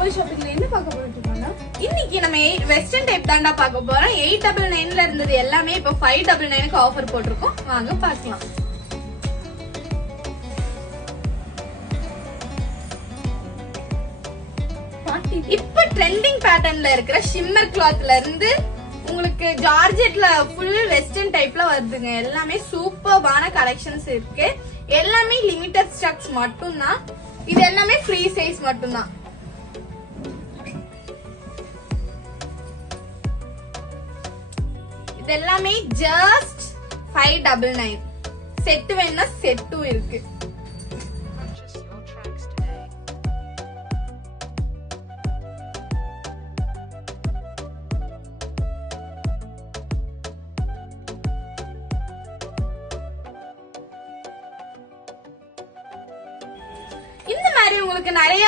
கப்பல் ஷாப்பிங்ல என்ன பார்க்க போறோம்? இன்னைக்கு நம்ம வெஸ்டர்ன் டைப் தாண்டா பார்க்க போறோம். 899ல இருந்தது எல்லாமே இப்ப 599க்கு ஆஃபர் போட்டிருக்கோம். வாங்க பார்க்கலாம். இப்ப ட்ரெண்டிங் பேட்டர்ன்ல இருக்கிற ஷிம்மர் கிளாத்ல இருந்து உங்களுக்கு ஜார்ஜெட்ல ஃபுல் வெஸ்டர்ன் டைப்ல வருதுங்க. எல்லாமே சூப்பர்பான கலெக்ஷன்ஸ் இருக்கு. எல்லாமே லிமிட்டட் ஸ்டாக்ஸ் மட்டும்தான். இது எல்லாமே ஃப்ரீ சைஸ் மட்டும்தான். இது எல்லாமே ஜஸ்ட் 599. செட் வேணும்னா செட்டும் இருக்கு. இந்த மாதிரி உங்களுக்கு நிறைய